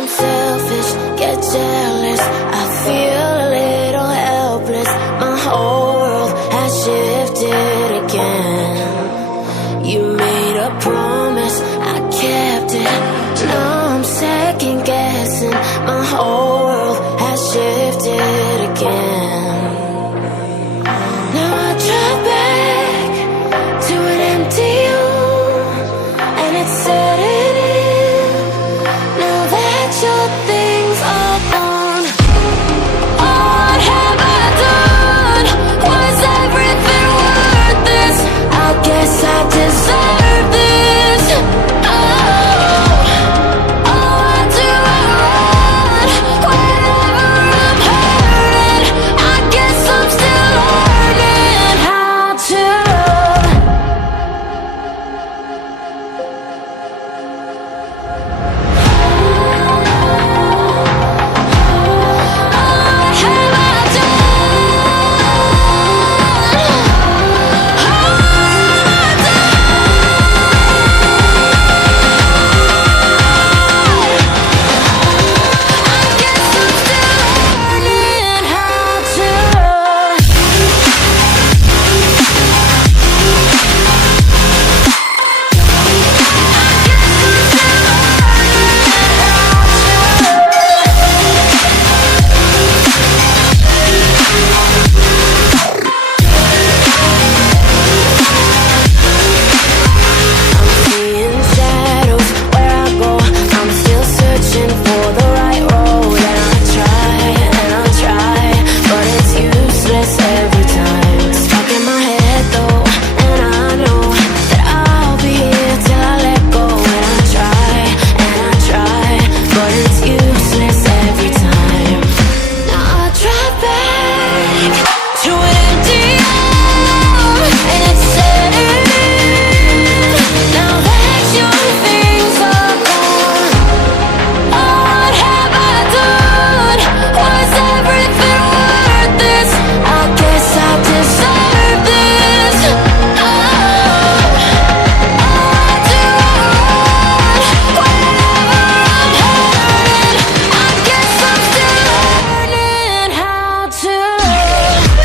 I'm selfish, get jealous. I feel a little helpless. My whole world has shifted again. You made a promise, I kept it. Now I'm second guessing. My whole world has shifted again. Now I drive back to an empty room, and it's setting in. Now that your things are gone, what have I done? Was everything worth this? I guess I deserve this. Why do I run whenever I'm hurting? I guess I'm still learning how to love. What have I seeing shadows where I go? I'm still searching for the right road, and I try, but it's useless every time. Stuck in my head though, and I know that I'll be here till I let go. And I try, but it's useless every time. Now I drive back to an empty home, and it's setting in. Now that your things are gone, what have I done? Was everything worth this? I guess I deserve this. Why do I run whenever I'm hurting? I guess I'm still learning how to love.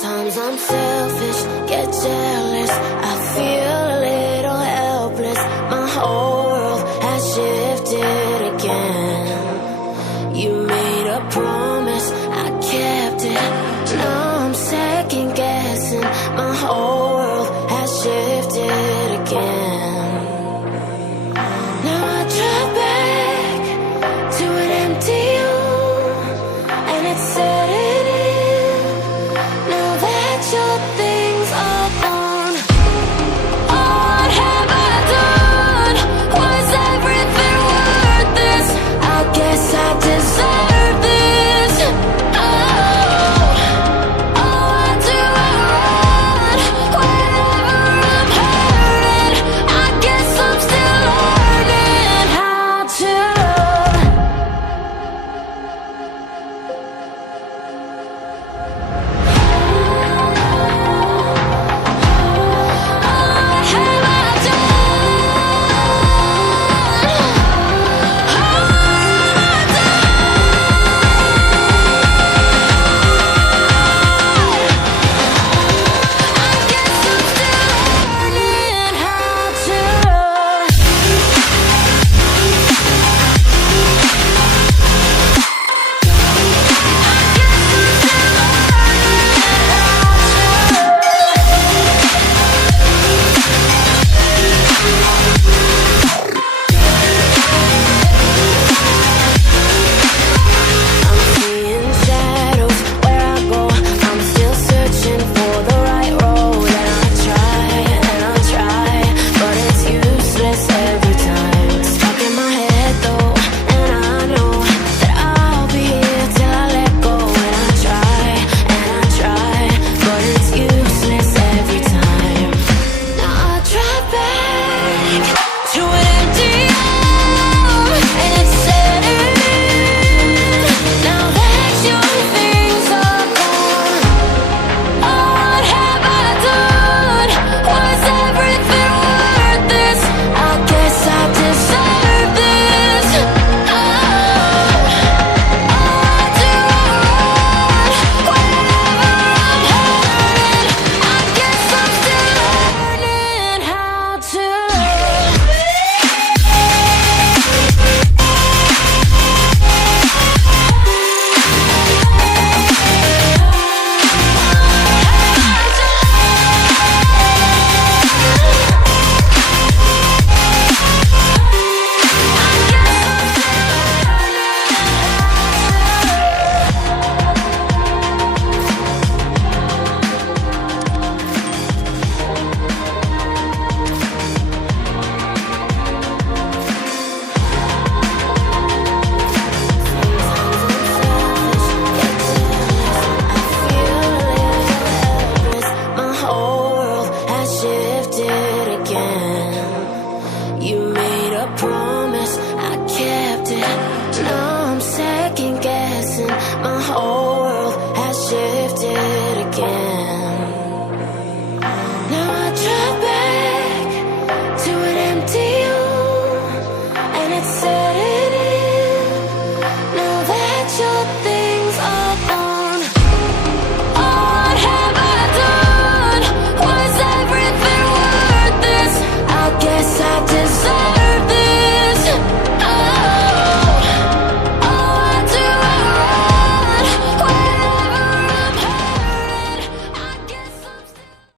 Sometimes I'm selfish, get jealous. I feel